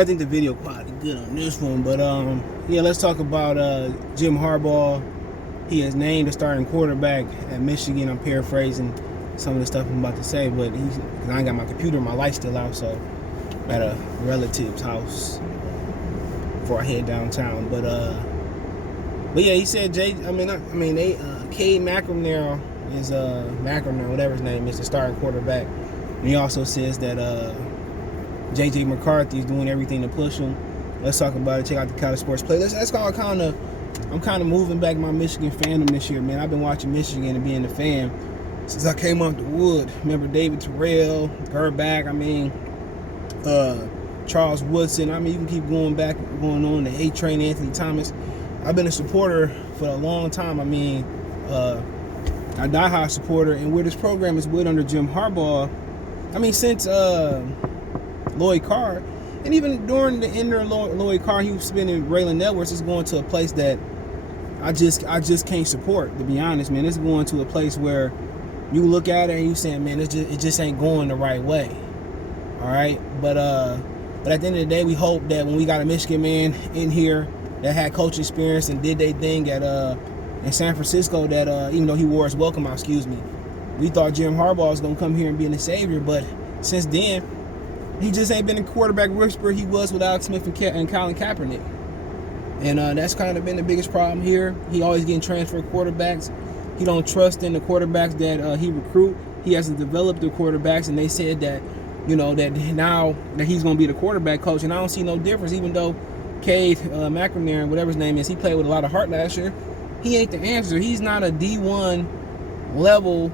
I think the video quality good on this one, but yeah, let's talk about Jim Harbaugh. He is named the starting quarterback at Michigan. I'm paraphrasing some of the stuff I'm about to say, but I ain't got my computer, my light's still out, so I'm at a relative's house before I head downtown. But yeah, he said Cade McNamara is McNamara, whatever his name is, the starting quarterback. And he also says that JJ McCarthy is doing everything to push him. Let's talk about it. Check out the College Sports Playlist. That's all I'm kind of moving back my Michigan fandom this year, man. I've been watching Michigan and being a fan since I came out the wood. Remember David Terrell, Gerback, Charles Woodson. You can keep going on, the A-Train, Anthony Thomas. I've been a supporter for a long time. A diehard supporter. And where this program is with under Jim Harbaugh, since Lloyd Carr, and even during the end of Lloyd Carr, he was spending Raylan Edwards is going to a place that I just can't support, to be honest, man. It's going to a place where you look at it and you saying, man, it just ain't going the right way. All right, but at the end of the day, we hope that when we got a Michigan man in here that had coach experience and did their thing at in San Francisco, that even though he wore his welcome out, we thought Jim Harbaugh was gonna come here and be the savior, but since then, he just ain't been a quarterback whisperer he was with Alex Smith and Colin Kaepernick. And that's kind of been the biggest problem here. He always getting transferred quarterbacks. He don't trust in the quarterbacks that he recruit. He hasn't developed the quarterbacks, and they said that, that now that he's going to be the quarterback coach, and I don't see no difference, even though Cade McNamara, whatever his name is, he played with a lot of heart last year. He ain't the answer. He's not a D1 level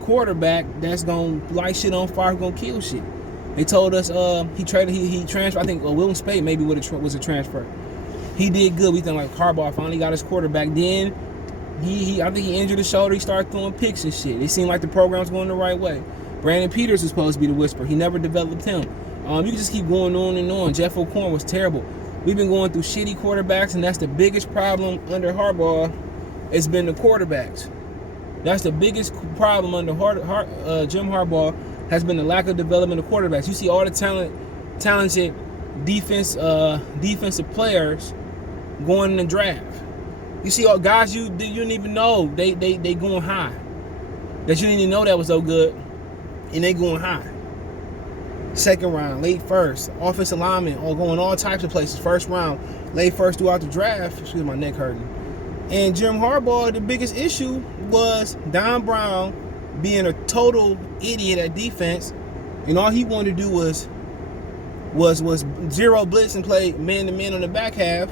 quarterback that's going to light shit on fire, going to kill shit. They told us he transferred. I think William Spade maybe was a transfer. He did good. We think like Harbaugh finally got his quarterback. Then I think he injured his shoulder. He started throwing picks and shit. It seemed like the program's going the right way. Brandon Peters was supposed to be the whisperer. He never developed him. You can just keep going on and on. Jeff O'Corn was terrible. We've been going through shitty quarterbacks, and that's the biggest problem under Harbaugh. It's been the quarterbacks. That's the biggest problem under Jim Harbaugh. Has been the lack of development of quarterbacks. You see all the talented defensive players going in the draft. You see all guys you didn't even know they going high. That you didn't even know that was so good, and they going high. Second round, late first, offensive linemen, all going all types of places. First round, late first throughout the draft. Excuse my neck hurting. And Jim Harbaugh, the biggest issue was Don Brown being a total idiot at defense, and all he wanted to do was zero blitz and play man-to-man on the back half.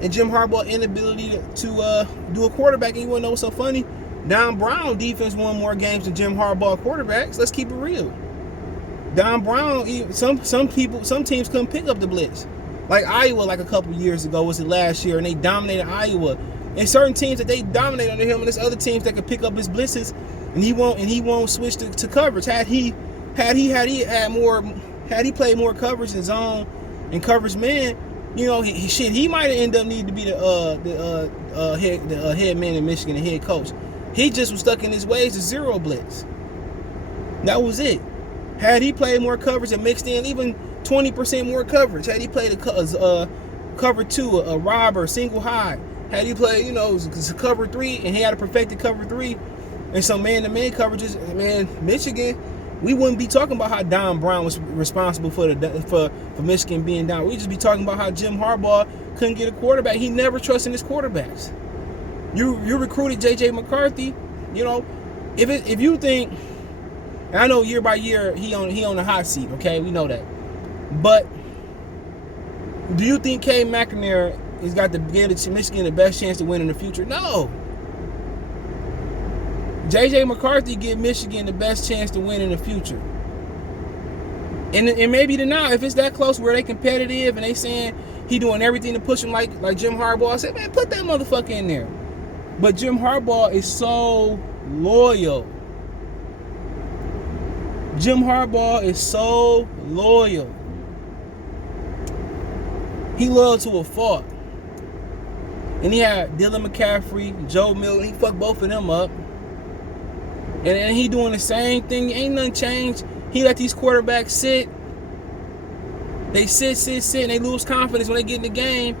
And Jim Harbaugh inability to do a quarterback. And you want to know what's so funny? Don Brown defense won more games than Jim Harbaugh quarterbacks. Let's keep it real. Don Brown, some teams couldn't pick up the blitz. Like Iowa, like a couple years ago, was it last year, and they dominated Iowa. And certain teams that they dominate under him, and there's other teams that could pick up his blitzes, and he won't switch to coverage. Had he played more coverage and zone and coverage man, he might have ended up needing to be the head man in Michigan, the head coach. He just was stuck in his ways to zero blitz. That was it. Had he played more coverage and mixed in even 20% more coverage, had he played a cover two, a robber, single high, had he played, cover three, and he had a perfected cover three and some man-to-man coverages, man, Michigan, we wouldn't be talking about how Don Brown was responsible for Michigan being down. We'd just be talking about how Jim Harbaugh couldn't get a quarterback. He never trusted his quarterbacks. You recruited JJ McCarthy, if you think, and I know year by year he on the hot seat, okay? We know that. But do you think Cade McNamara has got Michigan the best chance to win in the future? No. JJ McCarthy give Michigan the best chance to win in the future. And maybe now, if it's that close where they competitive and they saying he doing everything to push him like Jim Harbaugh, I said, man, put that motherfucker in there. But Jim Harbaugh is so loyal. Jim Harbaugh is so loyal. He loyal to a fault. And he had Dylan McCaffrey, Joe Milton. He fucked both of them up. And he doing the same thing. Ain't nothing changed. He let these quarterbacks sit. They sit, and they lose confidence when they get in the game.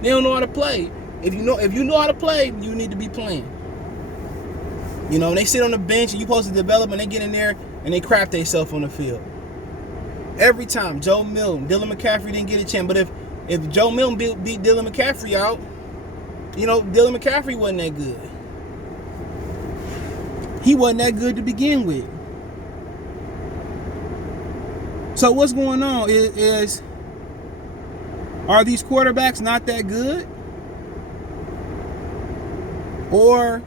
They don't know how to play. If you know how to play, you need to be playing. You know, and they sit on the bench and you supposed to develop, and they get in there and they crap themselves on the field. Every time. Joe Milton, Dylan McCaffrey didn't get a chance. But if Joe Milton beat Dylan McCaffrey out, you know, Dylan McCaffrey wasn't that good. He wasn't that good to begin with. So what's going on is are these quarterbacks not that good? Or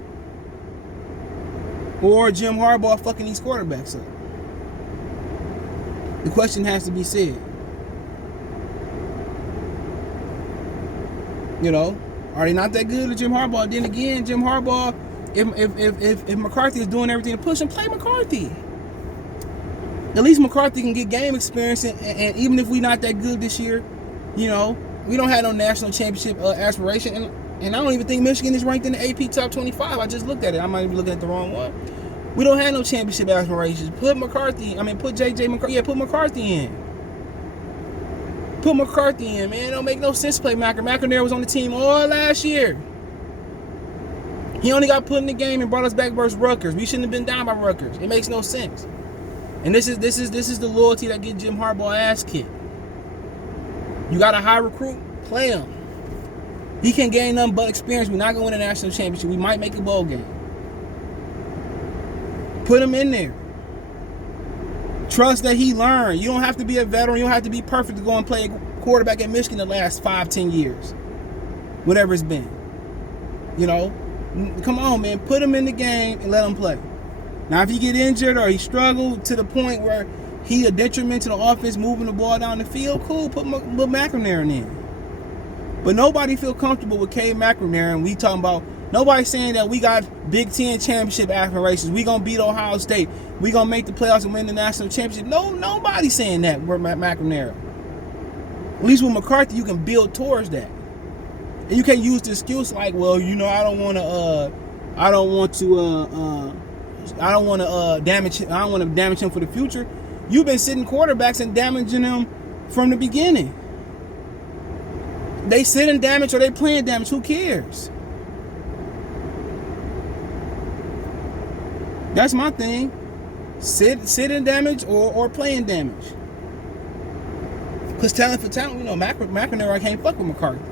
Jim Harbaugh fucking these quarterbacks up? The question has to be said. You know, are they not that good with Jim Harbaugh? Then again, Jim Harbaugh, if McCarthy is doing everything to push him, play McCarthy. At least McCarthy can get game experience, and even if we're not that good this year, you know, we don't have no national championship aspiration, and I don't even think Michigan is ranked in the AP top 25. I just looked at it. I might be looking at the wrong one. We don't have no championship aspirations. Put McCarthy in. Put McCarthy in. Put McCarthy in, man. It don't make no sense to play McNamara was on the team all last year. He only got put in the game and brought us back versus Rutgers. We shouldn't have been down by Rutgers. It makes no sense. And this is the loyalty that gets Jim Harbaugh ass kicked. You got a high recruit, play him. He can't gain nothing but experience. We're not going to win a national championship. We might make a bowl game. Put him in there. Trust that he learned. You don't have to be a veteran. You don't have to be perfect to go and play quarterback at Michigan the last 5-10 years. Whatever it's been. You know? Come on, man. Put him in the game and let him play. Now, if he get injured or he struggled to the point where he a detriment to the offense moving the ball down the field, cool, put McNamara in. But nobody feel comfortable with Cade McNamara, and we talking about, nobody saying that we got Big Ten championship aspirations. We gonna beat Ohio State. We gonna make the playoffs and win the national championship. No, nobody saying that with McNamara. At least with McCarthy, you can build towards that. And you can't use the excuse like, well, you know, I don't want to damage him for the future. You've been sitting quarterbacks and damaging them from the beginning. They sit and damage or they playing damage. Who cares? That's my thing. Sit and damage or playing damage. Because talent for talent, you know, McNamara can't fuck with McCarthy.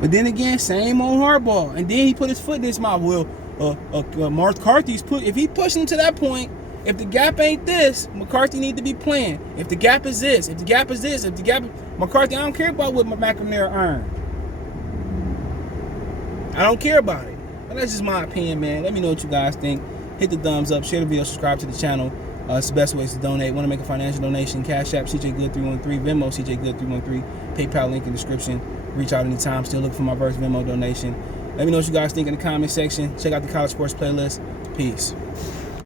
But then again, same old Harbaugh. And then he put his foot in his mouth. Well, McCarthy's if he pushed him to that point, if the gap ain't this, McCarthy need to be playing. If the gap is this, McCarthy, I don't care about what McNamara earned. I don't care about it. But that's just my opinion, man. Let me know what you guys think. Hit the thumbs up, share the video, subscribe to the channel. It's the best ways to donate. Want to make a financial donation? Cash App, CJGood313, Venmo, CJGood313, PayPal link in the description. Reach out anytime. Still looking for my first Venmo donation. Let me know what you guys think in the comment section. Check out the college sports playlist. Peace.